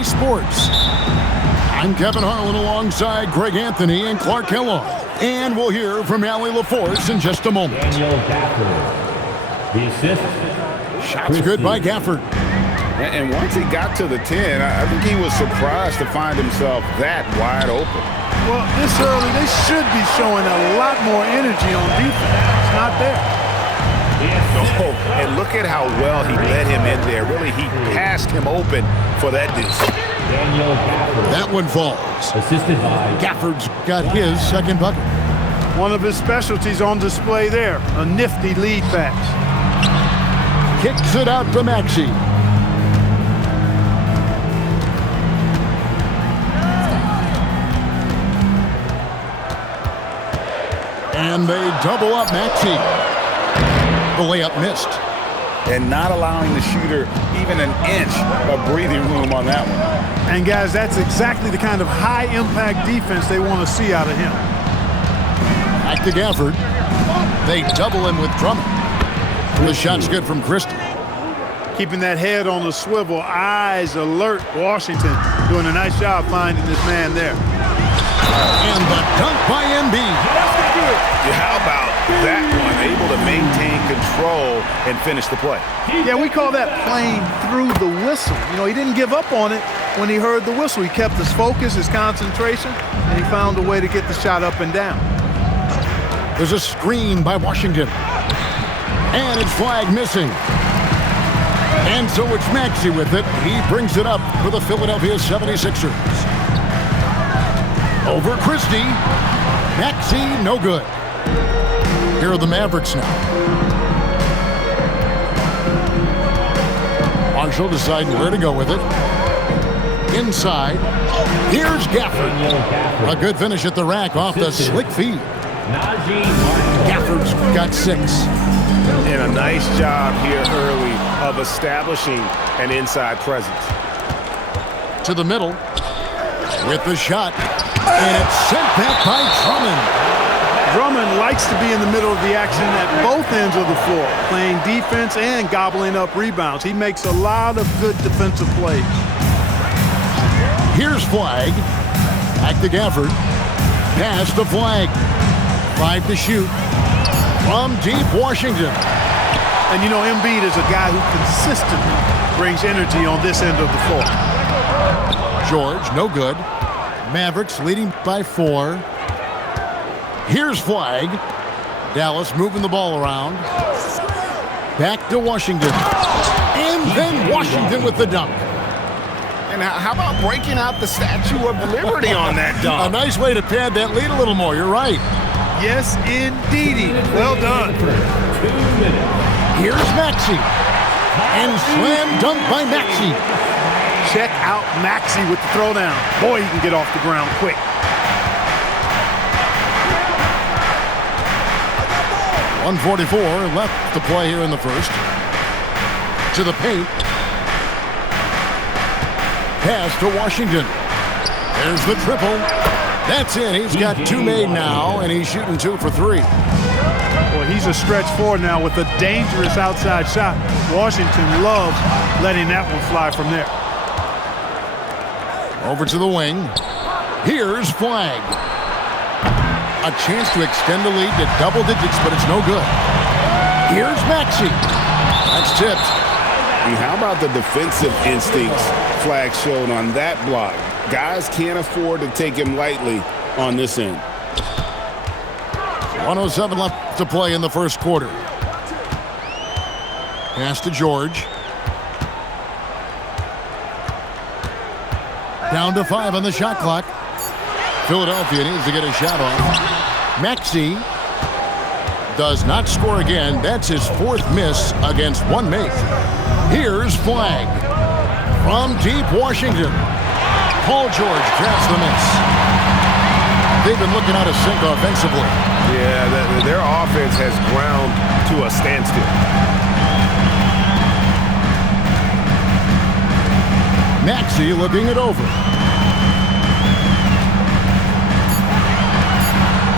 USA Sports. I'm Kevin Harlan alongside Greg Anthony and Clark Kellogg. And we'll hear from Allie LaForce in just a moment. Daniel Gafford. The assist. Shots good by Gafford. And once he got to the 10, I think he was surprised to find himself that wide open. Well, this early, they should be showing a lot more energy on defense. It's not there. Oh, and look at how well he led him in there. Really, he passed him open for that deuce. Daniel Gafford. That one falls. Assisted by Gafford's got his second bucket. One of his specialties on display there, a nifty lead pass. Kicks it out to Maxey. And they double up Maxey. The layup missed. And not allowing the shooter even an inch of breathing room on that one. And guys, that's exactly the kind of high-impact defense they want to see out of him. Back to Gafford. They double him with Drummond. The shot's good from Christie. Keeping that head on the swivel, eyes alert. Washington doing a nice job finding this man there. And the dunk by Embiid. How about that one? Able to maintain control and finish the play. Yeah, we call that playing through the whistle. You know, he didn't give up on it when he heard the whistle. He kept his focus, his concentration, and he found a way to get the shot up and down. There's a screen by Washington. And it's flag missing. And so it's Maxey with it. He brings it up for the Philadelphia 76ers. Over Christie. Maxey, no good. Here are the Mavericks now. Marshall deciding where to go with it. Inside. Here's Gafford. A good finish at the rack off the slick feed. Gafford's got 6. And a nice job here early of establishing an inside presence. To the middle with the shot. And it's sent back by Drummond. Drummond likes to be in the middle of the action at both ends of the floor, playing defense and gobbling up rebounds. He makes a lot of good defensive plays. Here's Flag. Back to Gafford. Pass to Flag. 5 to shoot. From deep Washington. And you know, Embiid is a guy who consistently brings energy on this end of the floor. George, no good. Mavericks leading by 4. Here's Flag. Dallas moving the ball around. Back to Washington. And then Washington with the dunk. And how about breaking out the Statue of Liberty on that dunk? A nice way to pad that lead a little more. You're right. Yes, indeedy. Well done. Here's Maxey. And slam dunk by Maxey. Check out Maxey with the throwdown. Boy, he can get off the ground quick. .144 left to play here in the first. To the paint. Pass to Washington. There's the triple. That's it. He's got 2 made now, and he's shooting 2 for 3. Well, he's a stretch forward now with a dangerous outside shot. Washington loves letting that one fly from there. Over to the wing. Here's Flag. A chance to extend the lead to double digits, but it's no good. Here's Maxey. That's tipped. How about the defensive instincts Flag showed on that block? Guys can't afford to take him lightly on this end. 107 left to play in the first quarter. Pass to George. Down to 5 on the shot clock. Philadelphia needs to get a shot off. Maxey does not score again. That's his 4th miss against 1 make. Here's Flag. From deep Washington. Paul George grabs the miss. They've been looking out of sync offensively. Yeah, their offense has ground to a standstill. Maxey looking it over.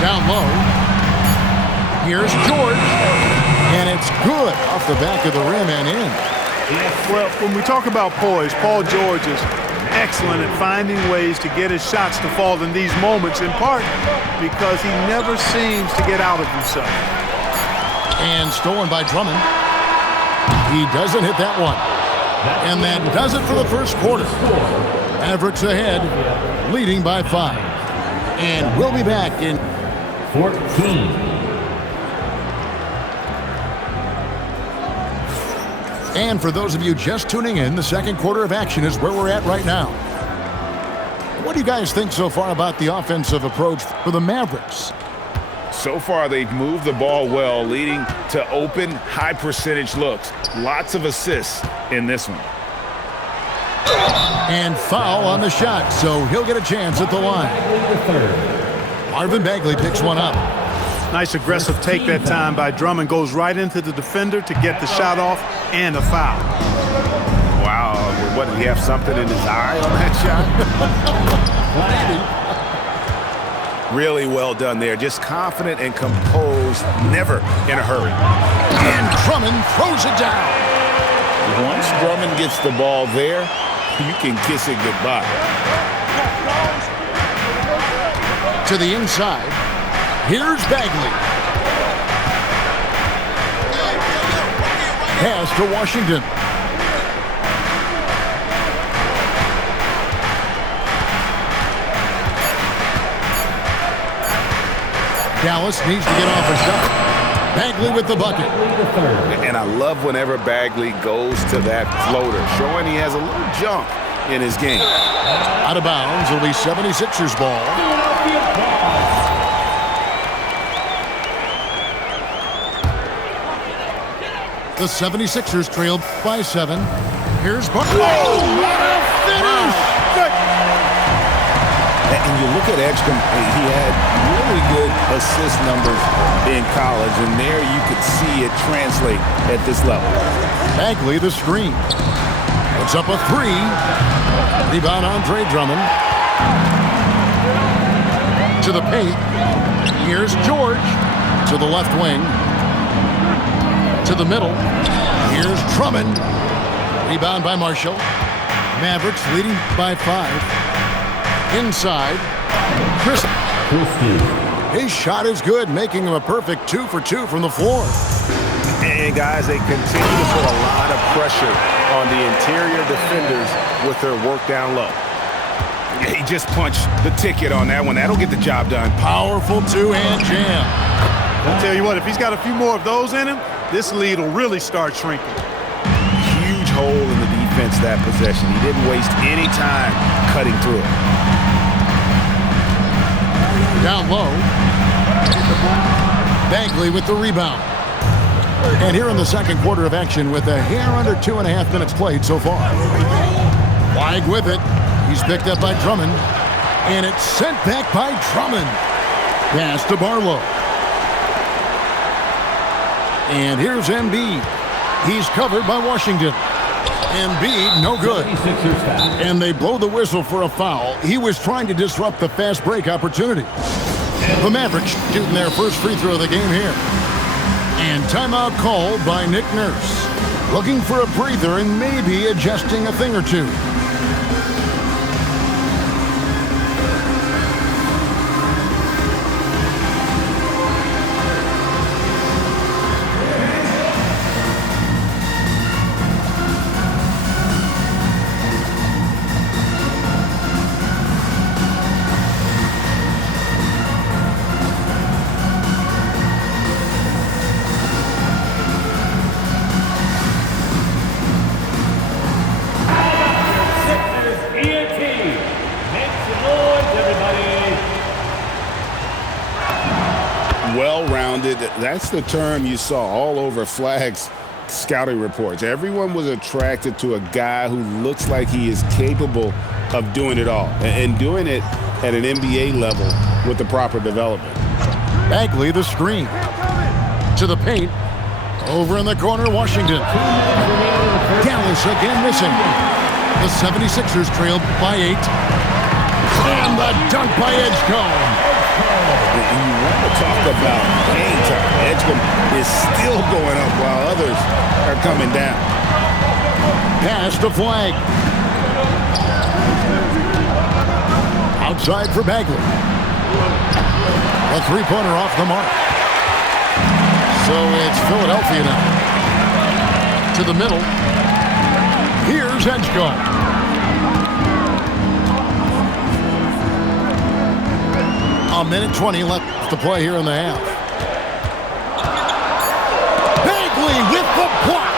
Down low. Here's George. And it's good off the back of the rim and in. Well, when we talk about poise, Paul George is excellent at finding ways to get his shots to fall in these moments, in part because he never seems to get out of himself. And stolen by Drummond. He doesn't hit that one. And that does it for the first quarter. Mavericks ahead, leading by 5. And we'll be back in 14. And for those of you just tuning in, the second quarter of action is where we're at right now. What do you guys think so far about the offensive approach for the Mavericks? So far, they've moved the ball well, leading to open, high-percentage looks. Lots of assists in this one. And foul on the shot, so he'll get a chance at the line. Marvin Bagley picks one up. Nice aggressive take that time by Drummond. Goes right into the defender to get the shot off and a foul. Wow, what, did he have something in his eye on that shot? Really well done there. Just confident and composed, never in a hurry. And Drummond throws it down. Once Drummond gets the ball there, you can kiss it goodbye. To the inside. Here's Bagley. Pass to Washington. Dallas needs to get off a shot. Bagley with the bucket. And I love whenever Bagley goes to that floater, showing he has a little jump in his game. Out of bounds, it'll be 76ers ball. The 76ers trailed by 7. Here's Butler. Oh, what a finish! And you look at Edgecombe, he had really good assist numbers in college, and there you could see it translate at this level. Bagley the screen. Puts up a 3. Rebound Andre Drummond. To the paint. Here's George. To the left wing. To the middle. Here's Drummond. Rebound by Marshall. Mavericks leading by 5. Inside. Christie. His shot is good, making him a perfect 2 for 2 from the floor. And guys, they continue to put a lot of pressure on the interior defenders with their work down low. He just punched the ticket on that one. That'll get the job done. Powerful 2-hand jam. I'll tell you what, if he's got a few more of those in him, this lead will really start shrinking. Huge hole in the defense that possession. He didn't waste any time cutting through it. Down low. Bagley with the rebound. And here in the second quarter of action with a hair under 2.5 minutes played so far. Flag with it. He's picked up by Drummond. And it's sent back by Drummond. Pass to Barlow. And here's Embiid. He's covered by Washington. Embiid, no good. And they blow the whistle for a foul. He was trying to disrupt the fast break opportunity. The Mavericks shooting their first free throw of the game here. And timeout called by Nick Nurse. Looking for a breather and maybe adjusting a thing or two. Well-rounded, that's the term you saw all over Flag's scouting reports. Everyone was attracted to a guy who looks like he is capable of doing it all and doing it at an NBA level with the proper development. Bagley the screen. To the paint. Over in the corner, Washington. Dallas again missing. The 76ers trailed by 8. And the dunk by Edgecombe. And you want to talk about hang time. Edgecombe is still going up while others are coming down. Pass to Flag. Outside for Bagley. A three-pointer off the mark. So it's Philadelphia now. To the middle. Here's Edgecombe. A minute 20 left to play here in the half. Bagley with the block.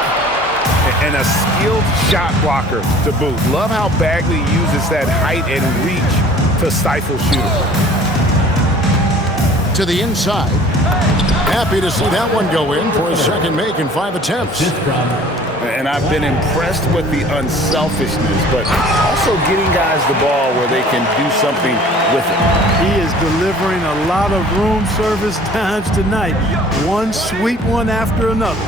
And a skilled shot blocker to boot. Love how Bagley uses that height and reach to stifle shooters. To the inside. Happy to see that one go in for his second make in 5 attempts. And I've been impressed with the unselfishness, but also getting guys the ball where they can do something with it. He is delivering a lot of room service times tonight. One sweet one after another.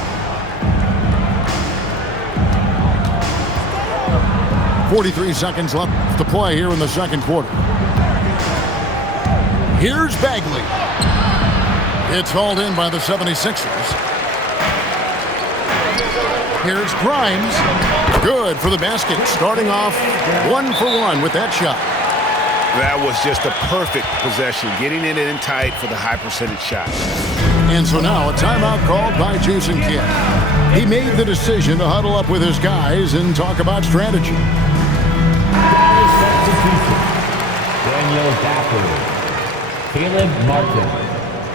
43 seconds left to play here in the second quarter. Here's Bagley. It's hauled in by the 76ers. Here's Grimes. Good for the basket. Starting off 1 for 1 with that shot. That was just a perfect possession, getting it in tight for the high percentage shot. And so now a timeout called by Jason Kidd. He made the decision to huddle up with his guys and talk about strategy. Daniel Gafford. Caleb Martin.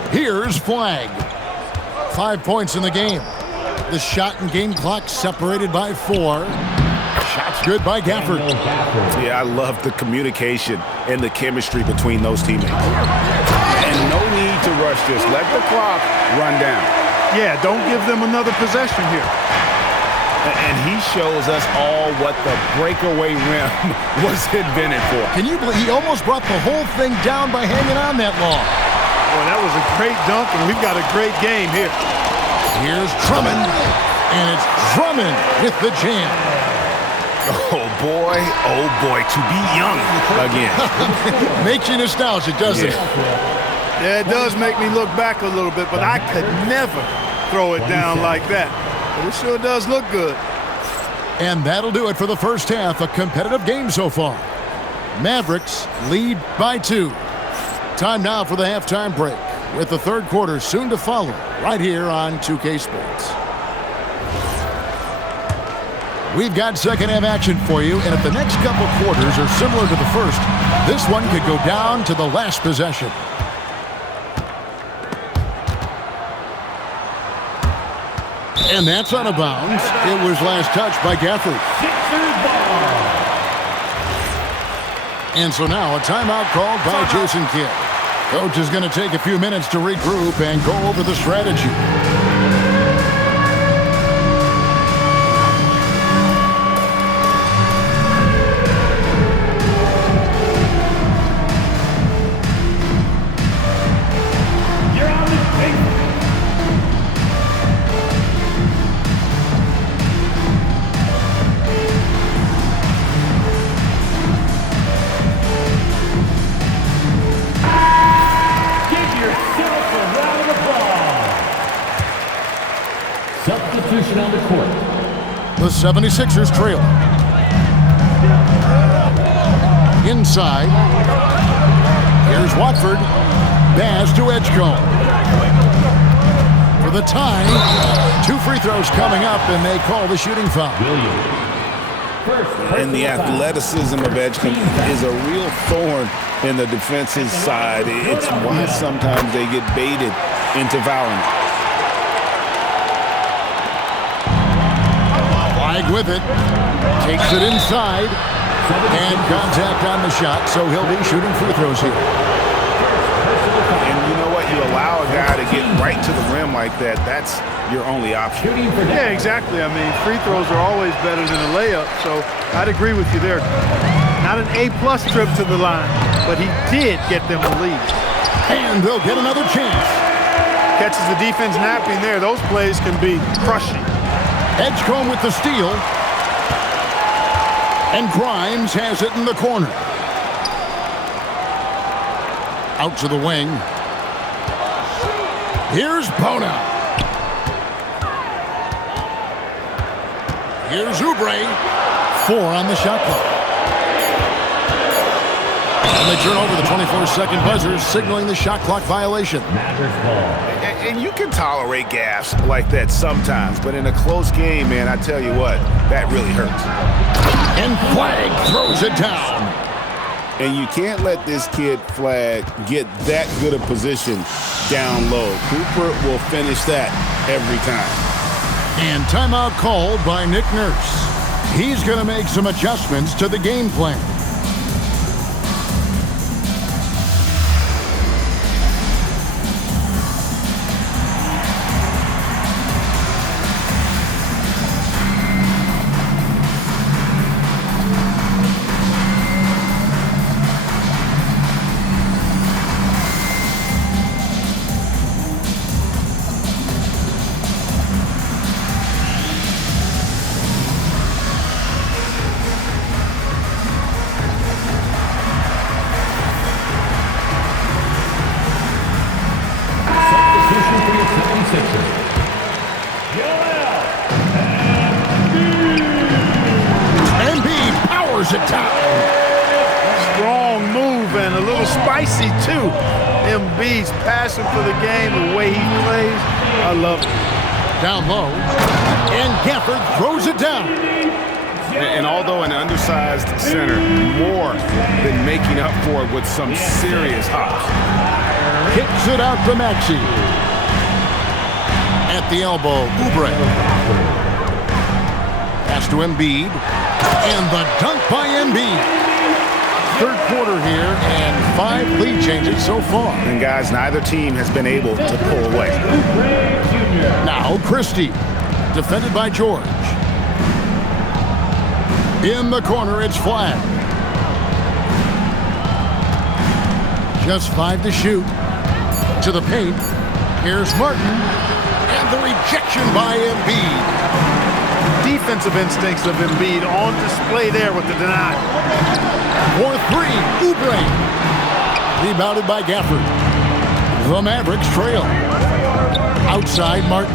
Here's Flag. 5 points in the game. The shot and game clock separated by 4. Shots good by Gafford. Yeah, I love the communication and the chemistry between those teammates. And no need to rush this. Let the clock run down. Yeah, don't give them another possession here. And he shows us all what the breakaway rim was invented for. Can you believe he almost brought the whole thing down by hanging on that long? Well, that was a great dunk, and we've got a great game here. Here's Drummond, and it's Drummond with the jam. Oh, boy, to be young again. Makes you nostalgic, doesn't it? Yeah, it does make me look back a little bit, but I could never throw it down like that. But it sure does look good. And that'll do it for the first half. A competitive game so far. Mavericks lead by 2. Time now for the halftime break, with the third quarter soon to follow right here on 2K Sports. We've got second half action for you, and if the next couple quarters are similar to the first, this one could go down to the last possession. And that's out of bounds. It was last touched by Gafford. And so now a timeout called by Jason Kidd. Coach is going to take a few minutes to regroup and go over the strategy. On the court. The 76ers trail. Inside. Here's Watford. Pass to Edgecombe. For the tie. 2 free throws coming up, and they call the shooting foul. And the athleticism of Edgecombe is a real thorn in the defense's side. It's why sometimes they get baited into fouling. With it, takes it inside, and contact on the shot, so he'll be shooting free throws here. And you know what? You allow a guy to get right to the rim like that, that's your only option. Yeah, exactly. I mean, free throws are always better than a layup, so I'd agree with you there. Not an A-plus trip to the line, but he did get them the lead. And they'll get another chance. Catches the defense napping there. Those plays can be crushing. Edgecombe with the steal. And Grimes has it in the corner. Out to the wing. Here's Bona. Here's Oubre. 4 on the shot clock. And they turn over the 24-second buzzer, signaling the shot clock violation. Mavericks ball. And you can tolerate gaffes like that sometimes, but in a close game, man, I tell you what, that really hurts. And Flag throws it down. And you can't let this kid, Flag, get that good a position down low. Cooper will finish that every time. And timeout called by Nick Nurse. He's going to make some adjustments to the game plan. Embiid powers it down. Strong move and a little spicy, too. Embiid's passion for the game, the way he plays, I love it. Down low, and Gafford throws it down. And although an undersized center, more than making up for it with some serious hops. Kicks it out to Maxey. At the elbow, Oubre. Pass to Embiid. And the dunk by Embiid. Third quarter here, and 5 lead changes so far. And guys, neither team has been able to pull away. Now Christie, defended by George. In the corner, it's Flag. Just 5 to shoot. To the paint. Here's Martin. And the rejection by Embiid. Defensive instincts of Embiid on display there with the denial. For 3, Oubre. Rebounded by Gafford. The Mavericks trail. Outside, Martin.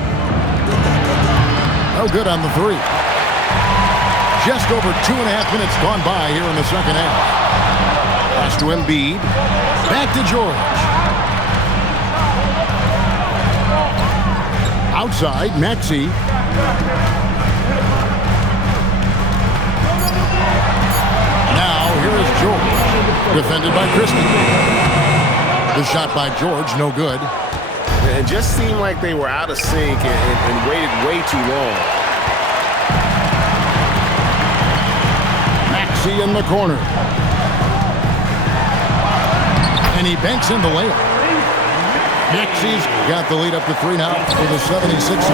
No good on the 3. Just over 2.5 minutes gone by here in the second half. Pass to Embiid. Back to George. Outside, Maxey. Now, here is George. Defended by Christie. The shot by George, no good. It just seemed like they were out of sync and waited way too long. Maxey in the corner. And he banks in the layup. Maxey's got the lead up to 3 now for the 76ers.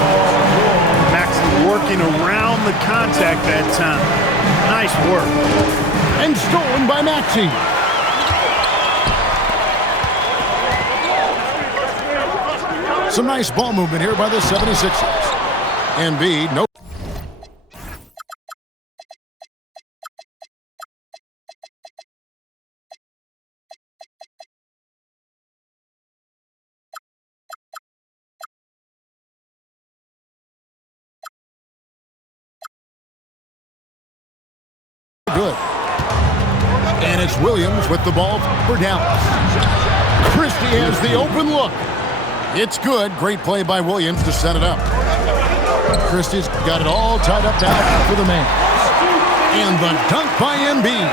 Maxey working around the contact that time. Nice work. And stolen by Maxey. Some nice ball movement here by the 76ers. Embiid, no. Good. And it's Williams with the ball for Dallas. Christie has the open look. It's good. Great play by Williams to set it up. Christie's got it all tied up now for the man. And the dunk by Embiid.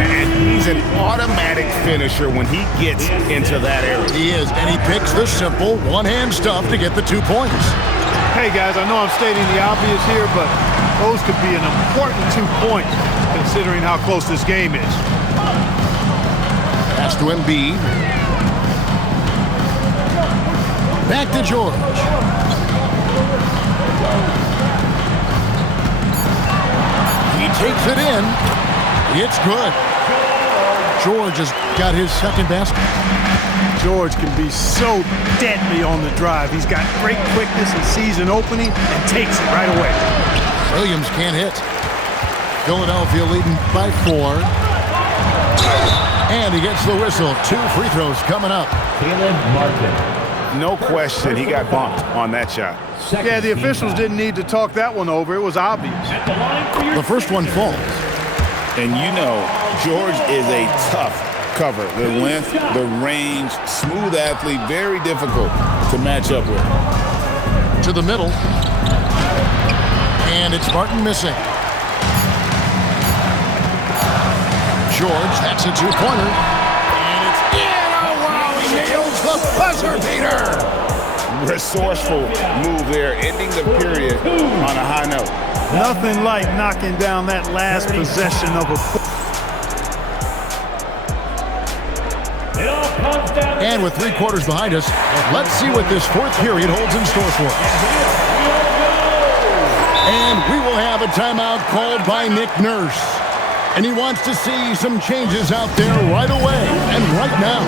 And he's an automatic finisher when he gets into that area. He is, and he picks the simple one-hand stuff to get the 2 points. Hey, guys, I know I'm stating the obvious here, but those could be an important 2 points considering how close this game is. Pass to Embiid. Back to George. He takes it in. It's good. George has got his second basket. George can be so deadly on the drive. He's got great quickness and sees an opening and takes it right away. Williams can't hit. Philadelphia leading by 4. And he gets the whistle. 2 free throws coming up. Caleb Martin. No question, he got bumped on that shot. Yeah, the officials didn't need to talk that one over. It was obvious. The first one falls. And you know George is a tough cover. The length, the range, smooth athlete, very difficult to match up with. To the middle. And it's Martin missing. George, that's a two-pointer. And it's in. Oh, wow, he nails the buzzer beater. Resourceful move there, ending the period on a high note. Nothing like knocking down that last possession of a... And with 3 quarters behind us, let's see what this fourth period holds in store for us. And we will have a timeout called by Nick Nurse. And he wants to see some changes out there right away and right now.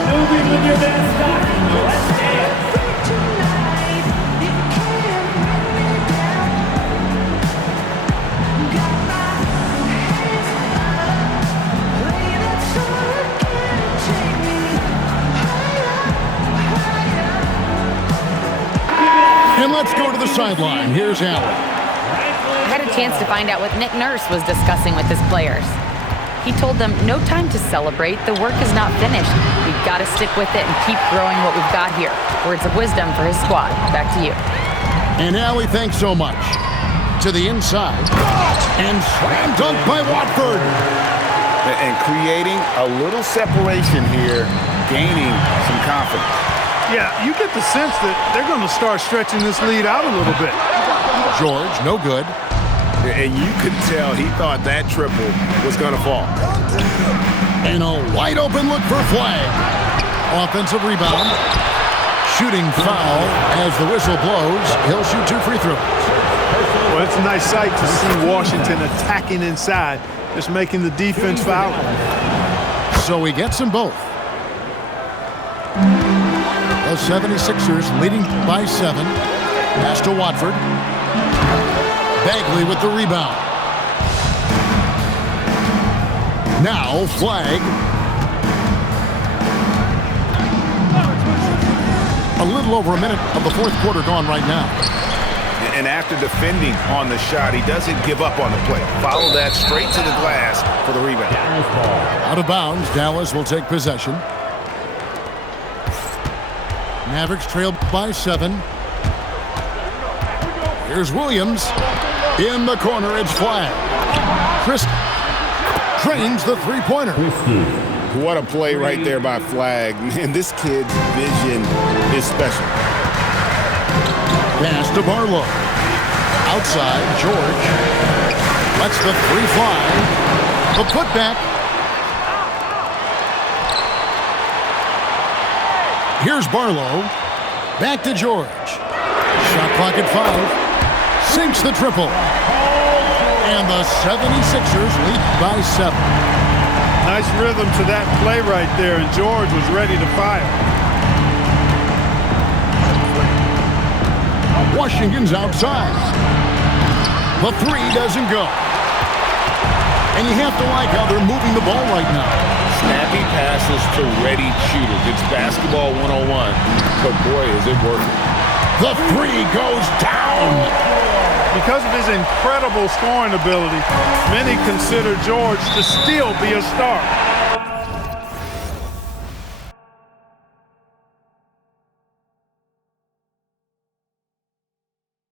And let's go to the sideline. Here's Allen. I had a chance to find out what Nick Nurse was discussing with his players. He told them, no time to celebrate. The work is not finished. We've got to stick with it and keep growing what we've got here. Words of wisdom for his squad. Back to you. And Allie, thanks so much. To the inside. And slam dunk by Watford. And creating a little separation here, gaining some confidence. Yeah, you get the sense that they're going to start stretching this lead out a little bit. George, no good. And you could tell he thought that triple was going to fall. And a wide open look for flag. Offensive rebound. Shooting foul as the whistle blows. He'll shoot 2 free throws. Well, it's a nice sight to see Washington attacking inside, just making the defense foul. So he gets them both. The 76ers leading by 7. Pass to Watford. Bagley with the rebound. Now flag. A little over a minute of the fourth quarter gone right now. And after defending on the shot, he doesn't give up on the play. Follow that straight to the glass for the rebound. Out of bounds, Dallas will take possession. Mavericks trail by 7. Here's Williams. In the corner, it's flag. Chris drains the three-pointer. What a play right there by Flag. And this kid's vision is special. Pass to Barlow. Outside, George. Lets the 3 fly. The putback. Here's Barlow. Back to George. Shot clock at 5. Sinks the triple. And the 76ers lead by 7. Nice rhythm to that play right there, and George was ready to fire. Washington's outside. The 3 doesn't go. And you have to like how they're moving the ball right now. Snappy passes to ready shooters. It's basketball 101, but boy, is it working. The 3 goes down. Because of his incredible scoring ability, many consider George to still be a star.